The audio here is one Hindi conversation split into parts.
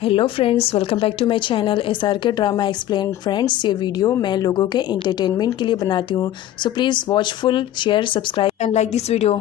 Hello friends, welcome back to my channel SRK drama explain. Friends, ये वीडियो मैं लोगों के एंटरटेनमेंट के लिए बनाती हूँ, so please watch full, share, subscribe and like this video.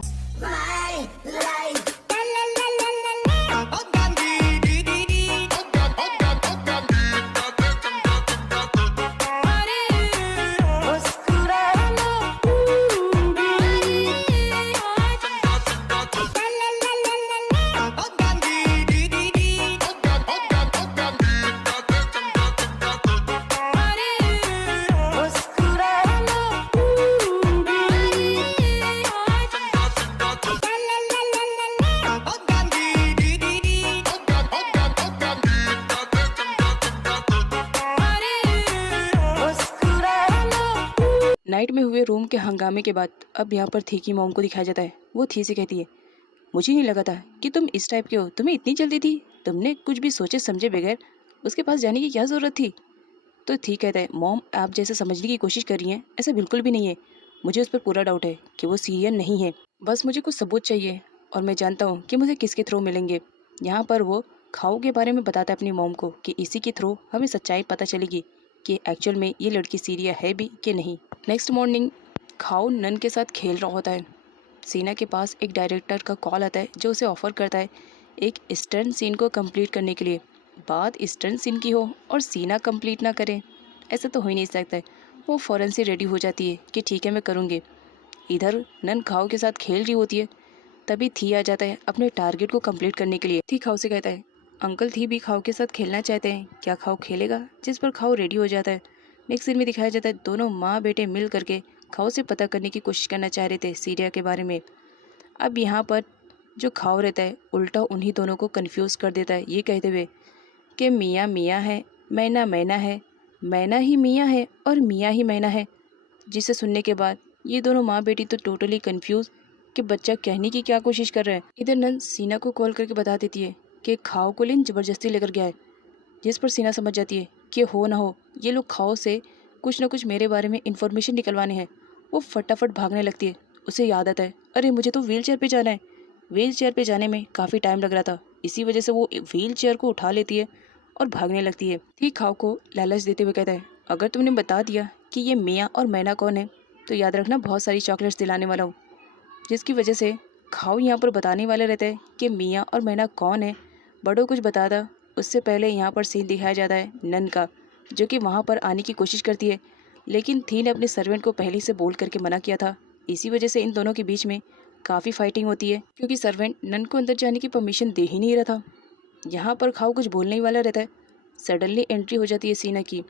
Night में हुए रूम के हंगामे के बाद अब यहाँ पर थी की मॉम को दिखाया जाता है। वो थी से कहती है, मुझे नहीं लगा था कि तुम इस टाइप के हो, तुम्हें इतनी जल्दी थी, तुमने कुछ भी सोचे समझे बगैर उसके पास जाने की क्या ज़रूरत थी। तो थी कहता है, मॉम आप जैसे समझने की कोशिश कर रही हैं, ऐसा बिल्कुल भी नहीं है। मुझे उस पर पूरा डाउट है कि वो सीरियस नहीं है। बस मुझे कुछ सबूत चाहिए और मैं जानता हूँ कि मुझे किसके थ्रू मिलेंगे। यहाँ पर वो खाओ के बारे में बताता है अपनी मॉम को कि इसी के थ्रू हमें सच्चाई पता चलेगी कि एक्चुअल में ये लड़की सीरियस है भी कि नहीं। नेक्स्ट मॉर्निंग खाओ नन के साथ खेल रहा होता है। सीना के पास एक डायरेक्टर का कॉल आता है जो उसे ऑफ़र करता है एक स्टंट सीन को कंप्लीट करने के लिए। बात स्टंट सीन की हो और सीना कंप्लीट ना करे, ऐसा तो हो ही नहीं सकता है। वो फ़ौरन से रेडी हो जाती है कि ठीक है मैं करूँगी। इधर नन खाओ के साथ खेल रही होती है, तभी थी आ जाता है अपने टारगेट को कंप्लीट करने के लिए। थी खाओ से कहता है, अंकल थी भी खाओ के साथ खेलना चाहते हैं, क्या खाओ खेलेगा? जिस पर खाओ रेडी हो जाता है। नेक्स्ट सीन में दिखाया जाता है दोनों माँ बेटे मिल करके खाओ से पता करने की कोशिश करना चाह रहे थे सीरिया के बारे में। अब यहाँ पर जो खाओ रहता है उल्टा उन्हीं दोनों को कंफ्यूज कर देता है, ये कहते हुए कि मियाँ मियाँ है, मैना मैना है, मैना ही मियाँ है और मियाँ ही मैना है। जिसे सुनने के बाद ये दोनों माँ बेटी तो टोटली कंफ्यूज कि बच्चा कहने की क्या कोशिश कर रहा है। इधर नंद सीना को कॉल करके बता देती है कि खाओ को लिन ज़बरदस्ती लेकर गया है, जिस पर सीना समझ जाती है कि हो ना हो ये लोग खाओ से कुछ ना कुछ मेरे बारे में इंफॉर्मेशन निकलवाने हैं। वो फटाफट भागने लगती है। उसे याद आता है, अरे मुझे तो व्हील चेयर पर जाना है। व्हील चेयर पर जाने में काफ़ी टाइम लग रहा था, इसी वजह से वो व्हील चेयर को उठा लेती है और भागने लगती है। ठीक खाओ को लालच देते हुए कहता है, अगर तुमने बता दिया कि ये मियाँ और मैना कौन है तो याद रखना बहुत सारी चॉकलेट्स दिलाने वाला हूँ। जिसकी वजह से खाओ यहाँ पर बताने वाले रहते हैं कि मियाँ और मैना कौन है। बड़ों कुछ बताता उससे पहले यहाँ पर सीन दिखाया जाता है नन का, जो कि वहाँ पर आने की कोशिश करती है, लेकिन थी ने अपने सर्वेंट को पहले से बोल करके मना किया था। इसी वजह से इन दोनों के बीच में काफ़ी फाइटिंग होती है, क्योंकि सर्वेंट नन को अंदर जाने की परमिशन दे ही नहीं रहा था। यहाँ पर खाओ कुछ बोलने ही वाला रहता है। सडनली एंट्री हो जाती है सीना की,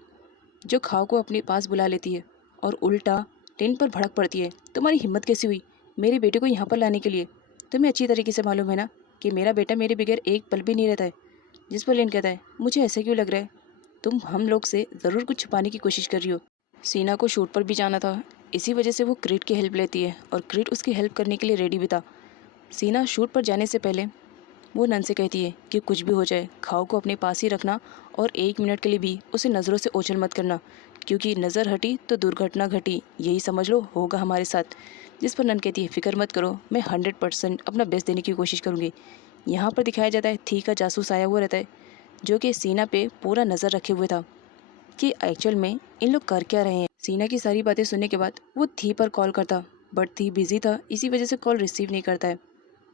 जो खाओ को अपने पास बुला लेती है और उल्टा टिन पर भड़क पड़ती है। तुम्हारी हिम्मत कैसी हुई मेरे बेटे को यहाँ पर लाने के लिए? तुम्हें अच्छी तरीके से मालूम है ना कि मेरा बेटा मेरे बगैर एक पल भी नहीं रहता है। जिस पर लिन कहता है, मुझे ऐसा क्यों लग रहा है तुम हम लोग से ज़रूर कुछ छुपाने की कोशिश कर रही हो। सीना को शूट पर भी जाना था, इसी वजह से वो क्रीट की हेल्प लेती है और क्रीट उसकी हेल्प करने के लिए रेडी भी था। सीना शूट पर जाने से पहले वो नन से कहती है कि कुछ भी हो जाए खाओ को अपने पास ही रखना और 1 मिनट के लिए भी उसे नज़रों से ओझल मत करना, क्योंकि नज़र हटी तो दुर्घटना घटी, यही समझ लो होगा हमारे साथ। जिस पर नन कहती है, फिक्र मत करो, मैं 100% अपना बेस्ट देने की कोशिश करूँगी। यहाँ पर दिखाया जाता है थी का जासूस आया हुआ रहता है, जो कि सीना पे पूरा नज़र रखे हुए था कि एक्चुअल में इन लोग कर क्या रहे हैं। सीना की सारी बातें सुनने के बाद वो थी पर कॉल करता, बट थी बिजी था, इसी वजह से कॉल रिसीव नहीं करता है।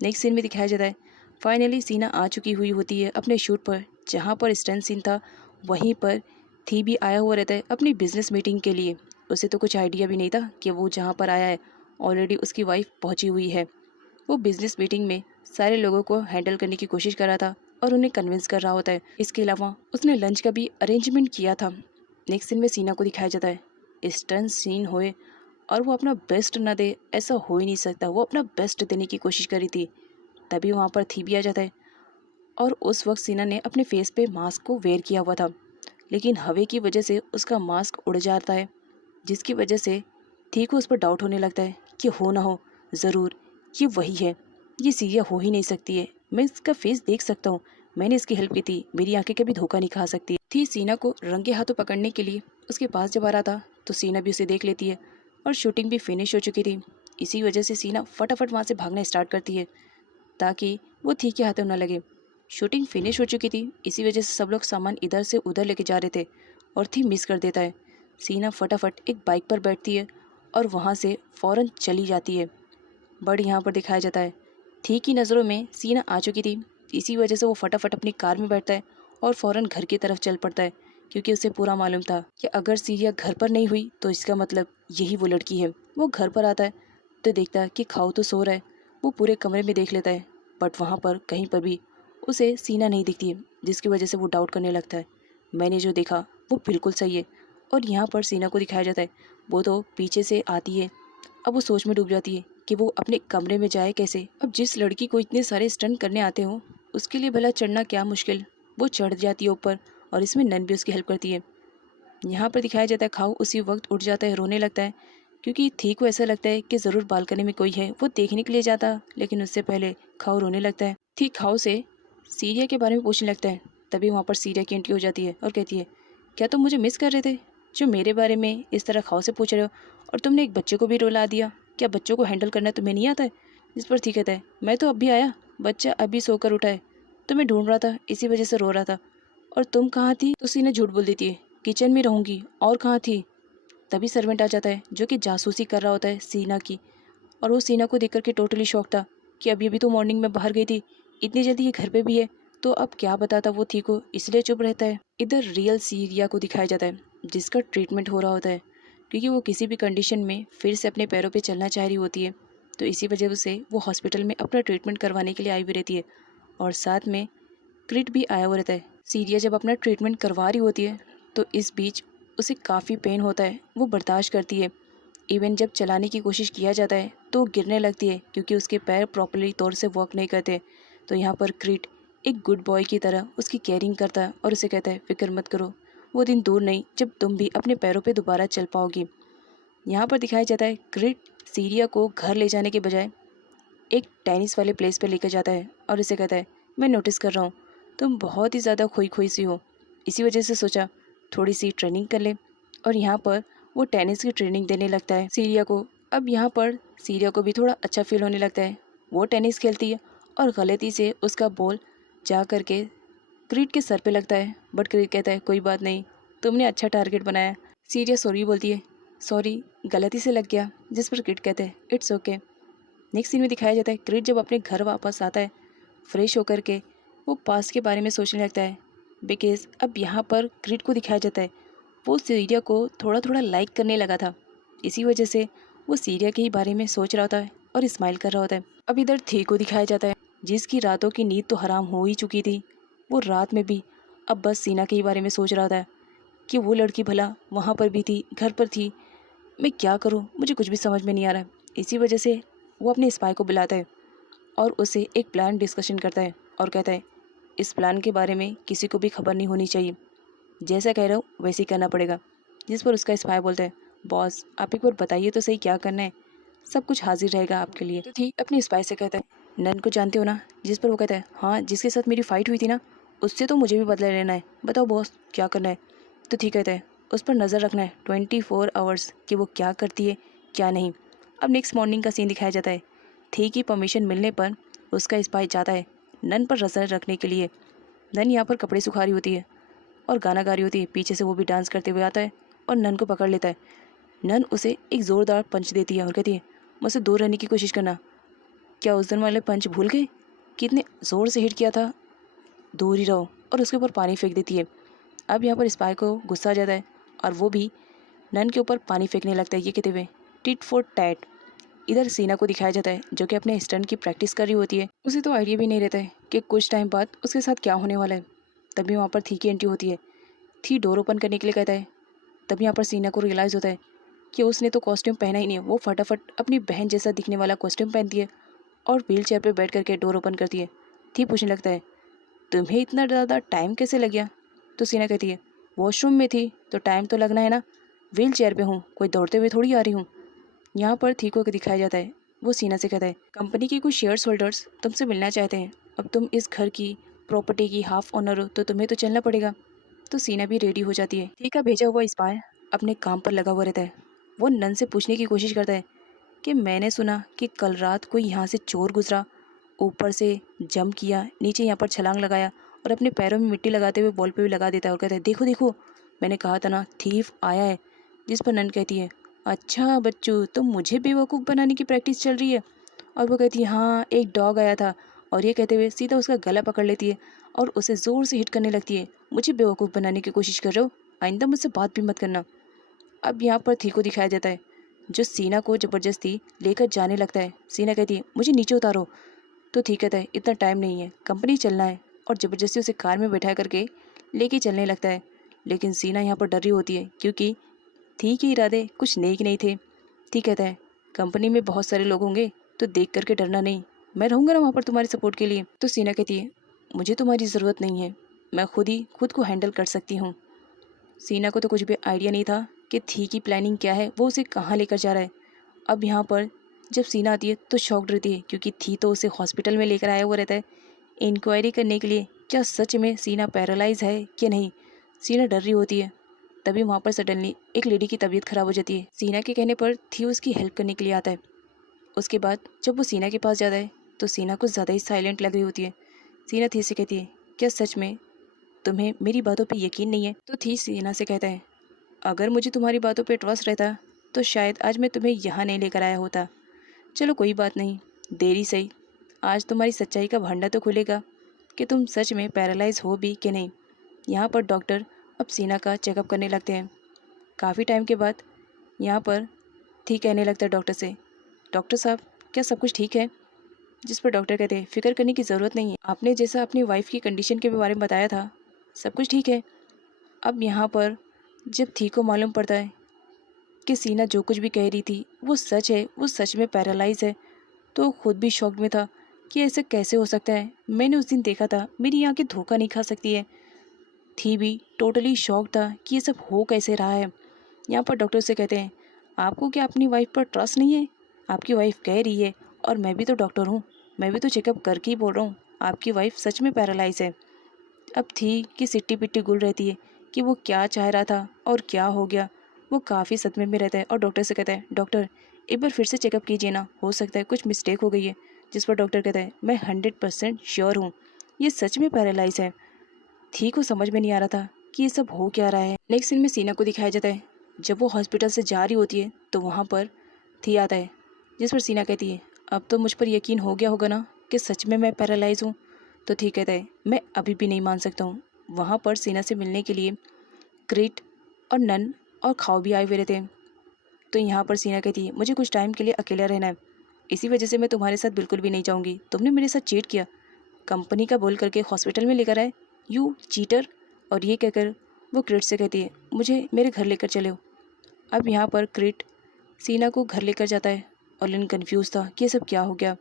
नेक्स्ट सीन में दिखाया जाता है फाइनली सीना आ चुकी हुई होती है अपने शूट पर, जहाँ पर स्टंट सीन था वहीं पर थी भी आया हुआ रहता है अपनी बिजनेस मीटिंग के लिए। उसे तो कुछ आइडिया भी नहीं था कि वो जहाँ पर आया है ऑलरेडी उसकी वाइफ पहुँची हुई है। वो बिजनेस मीटिंग में सारे लोगों को हैंडल करने की कोशिश कर रहा था और उन्हें कन्विंस कर रहा होता है। इसके अलावा उसने लंच का भी अरेंजमेंट किया था। नेक्स्ट सीन में सीना को दिखाया जाता है स्टंट सीन होए और वो अपना बेस्ट ना दे, ऐसा हो ही नहीं सकता। वो अपना बेस्ट देने की कोशिश करी थी, तभी वहाँ पर थी भी आ जाता है और उस वक्त सीना ने अपने फेस पे मास्क को वेयर किया हुआ था, लेकिन हवा की वजह से उसका मास्क उड़ जाता है, जिसकी वजह से थी को उस पर डाउट होने लगता है कि हो ना हो ज़रूर ये वही है, ये सीरिया हो ही नहीं सकती है, मैं इसका फेस देख सकता हूँ, मैंने इसकी हेल्प की थी, मेरी आंखें कभी धोखा नहीं खा सकती। थी सीना को रंगे हाथों पकड़ने के लिए उसके पास जब आ रहा था तो सीना भी उसे देख लेती है और शूटिंग भी फिनिश हो चुकी थी। इसी वजह से सीना फटाफट वहाँ से भागना स्टार्ट करती है ताकि वो थी के हाथों न लगे। शूटिंग फिनिश हो चुकी थी, इसी वजह से सब लोग सामान इधर से उधर लेके जा रहे थे और थी मिस कर देता है। सीना फटाफट एक बाइक पर बैठती है और वहाँ से फ़ौरन चली जाती है। बट यहाँ पर दिखाया जाता है थी की नज़रों में सीना आ चुकी थी, इसी वजह से वो फटाफट अपनी कार में बैठता है और फ़ौरन घर की तरफ चल पड़ता है, क्योंकि उसे पूरा मालूम था कि अगर सीरिया घर पर नहीं हुई तो इसका मतलब यही वो लड़की है। वो घर पर आता है तो देखता है कि खाओ तो सो रहा है। वो पूरे कमरे में देख लेता है, बट वहाँ पर कहीं पर भी उसे सीना नहीं दिखती है, जिसकी वजह से वो डाउट करने लगता है मैंने जो देखा वो बिल्कुल सही है। और यहाँ पर सीना को दिखाया जाता है वो तो पीछे से आती है। अब वो सोच में डूब जाती है कि वो अपने कमरे में जाए कैसे। अब जिस लड़की को इतने सारे स्टंट करने आते हो उसके लिए भला चढ़ना क्या मुश्किल, वो चढ़ जाती है ऊपर और इसमें नन भी उसकी हेल्प करती है। यहाँ पर दिखाया जाता है खाओ उसी वक्त उठ जाता है, रोने लगता है, क्योंकि थी को ऐसा लगता है कि ज़रूर बालकनी में कोई है। वो देखने के लिए जाता, लेकिन उससे पहले खाओ रोने लगता है। थी खाओ से सीरिया के बारे में पूछने लगता है। तभी वहाँ पर सीरिया की एंट्री हो जाती है और कहती है क्या तुम मुझे मिस कर रहे थे, जो मेरे बारे में इस तरह खाओ से पूछ रहे हो, और तुमने एक बच्चे को भी रुला दिया। क्या बच्चों को हैंडल करना तुम्हें नहीं आता है? जिस पर थी कहता है मैं तो अभी आया, बच्चा अभी सोकर उठा है, तुम्हें ढूंढ रहा था इसी वजह से रो रहा था। और तुम कहाँ थी? तो सीने झूठ बोल देती है किचन में रहूंगी, और कहाँ थी। तभी सर्वेंट आ जाता है जो कि जासूसी कर रहा होता है सीना की, और वो सीना को देख करके टोटली शॉक था कि अभी अभी तो मॉर्निंग में बाहर गई थी, इतनी जल्दी ये घर पे भी है। तो अब क्या बताता वो थी को, इसलिए चुप रहता है। इधर रियल सीरिया को दिखाया जाता है जिसका ट्रीटमेंट हो रहा होता है, क्योंकि वो किसी भी कंडीशन में फिर से अपने पैरों पे चलना चाह रही होती है। तो इसी वजह से वो हॉस्पिटल में अपना ट्रीटमेंट करवाने के लिए आई हुई रहती है, और साथ में क्रिट भी आया हुआ रहता है। सीरिया जब अपना ट्रीटमेंट करवा रही होती है तो इस बीच उसे काफ़ी पेन होता है, वो बर्दाश्त करती है। इवन जब चलाने की कोशिश किया जाता है तो वो गिरने लगती है, क्योंकि उसके पैर प्रॉपरली तौर से वर्क नहीं करते। तो यहाँ पर क्रीट एक गुड बॉय की तरह उसकी केयरिंग करता है और उसे कहता है फिक्र मत करो, वो दिन दूर नहीं जब तुम भी अपने पैरों पे दोबारा चल पाओगी। यहाँ पर दिखाया जाता है क्रीट सीरिया को घर ले जाने के बजाय एक टेनिस वाले प्लेस पर लेकर जाता है और उसे कहता है मैं नोटिस कर रहा हूँ तुम बहुत ही ज़्यादा खोई खोई सी हो, इसी वजह से सोचा थोड़ी सी ट्रेनिंग कर ले। और यहाँ पर वो टेनिस की ट्रेनिंग देने लगता है सीरिया को। अब यहाँ पर सीरिया को भी थोड़ा अच्छा फील होने लगता है। वो टेनिस खेलती है और गलती से उसका बॉल जा करके क्रीट के सर पे लगता है, बट क्रीट कहता है कोई बात नहीं, तुमने अच्छा टारगेट बनाया। सीरिया सॉरी बोलती है सॉरी गलती से लग गया, जिस पर क्रीट कहते हैं इट्स ओके। नेक्स्ट सीन में दिखाया जाता है क्रीट जब अपने घर वापस आता है फ्रेश होकर के, वो पास्ट के बारे में सोचने लगता है। बिकॉज अब यहाँ पर क्रीट को दिखाया जाता है वो सीरिया को थोड़ा थोड़ा लाइक करने लगा था, इसी वजह से वो सीरिया के ही बारे में सोच रहा होता है और स्माइल कर रहा होता है। अब इधर थी को दिखाया जाता है जिसकी रातों की नींद तो हराम हो ही चुकी थी। वो रात में भी अब बस सीना के ही बारे में सोच रहा था कि वो लड़की भला वहाँ पर भी थी, घर पर थी, मैं क्या करूँ, मुझे कुछ भी समझ में नहीं आ रहा है। इसी वजह से वो अपने स्पाई को बुलाता है और उसे एक प्लान डिस्कशन करता है और कहता है इस प्लान के बारे में किसी को भी खबर नहीं होनी चाहिए, जैसा कह रहा हूँ वैसे ही करना पड़ेगा। जिस पर उसका स्पाई बोलता है बॉस आप एक बार बताइए तो सही क्या करना है, सब कुछ हाजिर रहेगा आपके लिए। तो थी अपने स्पाई से कहता है नन को जानते हो ना, जिस पर वो कहता है हाँ जिसके साथ मेरी फाइट हुई थी ना, उससे तो मुझे भी बदला लेना है, बताओ बॉस क्या करना है। तो ठीक कहता है उस पर नज़र रखना है 24 आवर्स कि वो क्या करती है क्या नहीं। अब नेक्स्ट मॉर्निंग का सीन दिखाया जाता है थी की परमिशन मिलने पर उसका स्पाई जाता है नन पर नज़र रखने के लिए। नन यहाँ पर कपड़े सुखा रही होती है और गाना गा रही होती है, पीछे से वो भी डांस करते हुए आता है और नन को पकड़ लेता है। नन उसे एक ज़ोरदार पंच देती है और कहती है मुझसे दूर रहने की कोशिश करना। क्या उस दिन वाले पंच भूल गए, कितने ज़ोर से हिट किया था, दूर ही रहो, और उसके ऊपर पानी फेंक देती है। अब यहाँ पर स्पाई को गुस्सा आ जाता है और वो भी नन के ऊपर पानी फेंकने लगता है, ये कहते हुए टिट फॉर टैट। इधर सीना को दिखाया जाता है जो कि अपने स्टंट की प्रैक्टिस कर रही होती है। उसे तो आइडिया भी नहीं रहता है कि कुछ टाइम बाद उसके साथ क्या होने वाला है। तभी वहाँ पर थी की एंट्री होती है। थी डोर ओपन करने के लिए कहता है। तभी यहाँ पर सीना को रियलाइज़ होता है कि उसने तो कॉस्ट्यूम पहना ही नहीं है। वो फटाफट अपनी बहन जैसा दिखने वाला कॉस्ट्यूम पहनती है और व्हील चेयर पर बैठ करके डोर ओपन करती है। थी पूछने लगता है तुम्हें इतना ज़्यादा टाइम कैसे लग गया। तो सीना कहती है वॉशरूम में थी तो टाइम तो लगना है ना, व्हील चेयर पर हूँ, कोई दौड़ते हुए थोड़ी आ रही हूँ। यहाँ पर थी को दिखाया जाता है वो सीना से कहता है कंपनी के कुछ शेयर्स होल्डर्स तुमसे मिलना चाहते हैं, अब तुम इस घर की प्रॉपर्टी की हाफ ओनर हो तो तुम्हें तो चलना पड़ेगा। तो सीना भी रेडी हो जाती है। थी का भेजा हुआ स्पाई अपने काम पर लगा हुआ रहता है। वो नन से पूछने की कोशिश करता है कि मैंने सुना कि कल रात कोई यहाँ से चोर गुजरा ऊपर से जंप किया, नीचे यहाँ पर छलांग लगाया और अपने पैरों में मिट्टी लगाते हुए बॉल पे भी लगा देता है और कहता है, देखो देखो, मैंने कहा था ना, थीफ आया है। जिस पर नन कहती है, अच्छा बच्चू, तो मुझे बेवकूफ़ बनाने की प्रैक्टिस चल रही है। और वो कहती है, हाँ, एक डॉग आया था। और ये कहते हुए सीधा उसका गला पकड़ लेती है और उसे ज़ोर से हिट करने लगती है। मुझे बेवकूफ़ बनाने की कोशिश कर रहे हो, आइंदा मुझसे बात भी मत करना। अब यहाँ पर थी को दिखाया जाता है, जो सीना को ज़बरदस्ती लेकर जाने लगता है। सीना कहती है, मुझे नीचे उतारो। तो थी कहता है, इतना टाइम नहीं है, कंपनी चलना है। और ज़बरदस्ती उसे कार में बैठा करके लेके चलने लगता है। लेकिन सीना यहाँ पर डर रही होती है, क्योंकि थी के इरादे कुछ नेक नहीं थे। थी कहता है, कंपनी में बहुत सारे लोग होंगे, तो देख करके डरना नहीं, मैं रहूँगा ना वहाँ पर तुम्हारे सपोर्ट के लिए। तो सीना कहती है, मुझे तुम्हारी ज़रूरत नहीं है, मैं खुद को हैंडल कर सकती हूँ। सीना को तो कुछ भी आइडिया नहीं था कि थी की प्लानिंग क्या है, वो उसे कहाँ लेकर जा रहा है। अब यहाँ पर जब सीना आती है तो शॉक्ड रहती है, क्योंकि थी तो उसे हॉस्पिटल में लेकर आया हुआ रहता है इंक्वायरी करने के लिए, क्या सच में सीना पैरालाइज है कि नहीं। सीना डर रही होती है। तभी वहाँ पर सडनली एक लेडी की तबीयत खराब हो जाती है। सीना के कहने पर थी उसकी हेल्प करने के लिए आता है। उसके बाद जब वो सीना के पास जाता है तो सीना कुछ ज़्यादा ही साइलेंट लग रही होती है। सीना थी से कहती है, क्या सच में तुम्हें मेरी बातों पे यकीन नहीं है। तो थी सीना से कहता है, अगर मुझे तुम्हारी बातों पे ट्रस्ट रहता तो शायद आज मैं तुम्हें यहाँ नहीं लेकर आया होता। चलो कोई बात नहीं, देरी सही, आज तुम्हारी सच्चाई का भंडा तो खुलेगा कि तुम सच में पैरालाइज हो भी कि नहीं। यहाँ पर डॉक्टर अब सीना का चेकअप करने लगते हैं। काफ़ी टाइम के बाद यहाँ पर थी कहने लगता है डॉक्टर से, डॉक्टर साहब, क्या सब कुछ ठीक है। जिस पर डॉक्टर कहते हैं, फिक्र करने की ज़रूरत नहीं है, आपने जैसा अपनी वाइफ की कंडीशन के बारे में बताया था, सब कुछ ठीक है। अब यहाँ पर जब थी को मालूम पड़ता है कि सीना जो कुछ भी कह रही थी वो सच है, वो सच में पैरालाइज है, तो खुद भी शॉक में था कि ऐसे कैसे हो सकता है। मैंने उस दिन देखा था, मेरी आंखें धोखा नहीं खा सकती है। थी भी टोटली शॉक था कि ये सब हो कैसे रहा है। यहाँ पर डॉक्टर से कहते हैं, आपको क्या अपनी वाइफ पर ट्रस्ट नहीं है। आपकी वाइफ कह रही है, और मैं भी तो डॉक्टर हूँ, मैं भी तो चेकअप करके ही बोल रहा हूँ, आपकी वाइफ सच में पैरालाइज है। अब थी कि सिट्टी पिट्टी गुल रहती है कि वो क्या चाह रहा था और क्या हो गया। वो काफ़ी सदमे में रहता है और डॉक्टर से कहता है, डॉक्टर एक बार फिर से चेकअप कीजिए ना, हो सकता है कुछ मिस्टेक हो गई है। जिस पर डॉक्टर कहता है, मैं 100% श्योर हूँ, ये सच में पैरालाइज है। थी को समझ में नहीं आ रहा था कि ये सब हो क्या रहा है। नेक्स्ट सीन में सीना को दिखाया जाता है, जब वो हॉस्पिटल से जा रही होती है तो वहाँ पर थी आता है। जिस पर सीना कहती है, अब तो मुझ पर यकीन हो गया होगा ना कि सच में मैं पैरालाइज हूँ। तो थी कहता है, मैं अभी भी नहीं मान सकता हूँ। वहाँ पर सीना से मिलने के लिए क्रिट और नन और खाओ भी आए हुए रहते हैं। तो यहाँ पर सीना कहती है, मुझे कुछ टाइम के लिए अकेला रहना है, इसी वजह से मैं तुम्हारे साथ बिल्कुल भी नहीं जाऊँगी। तुमने मेरे साथ चीट किया, कंपनी का बोल करके हॉस्पिटल में लेकर आए, यू चीटर। और ये कहकर वो क्रिट से कहती है, मुझे मेरे घर लेकर चलो। अब यहाँ पर क्रिट सीना को घर लेकर जाता है और लिन कंफ्यूज था कि ये सब क्या हो गया।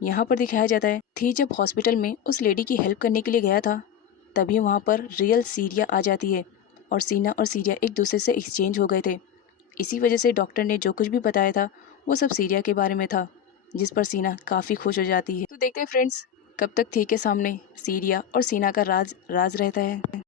यहाँ पर दिखाया जाता है, थी जब हॉस्पिटल में उस लेडी की हेल्प करने के लिए गया था, तभी वहाँ पर रियल सीरिया आ जाती है और सीना और सीरिया एक दूसरे से एक्सचेंज हो गए थे। इसी वजह से डॉक्टर ने जो कुछ भी बताया था वो सब सीरिया के बारे में था, जिस पर सीना काफ़ी खुश हो जाती है। तो देखते हैं फ्रेंड्स, कब तक थी के सामने सीरिया और सीना का राज रहता है।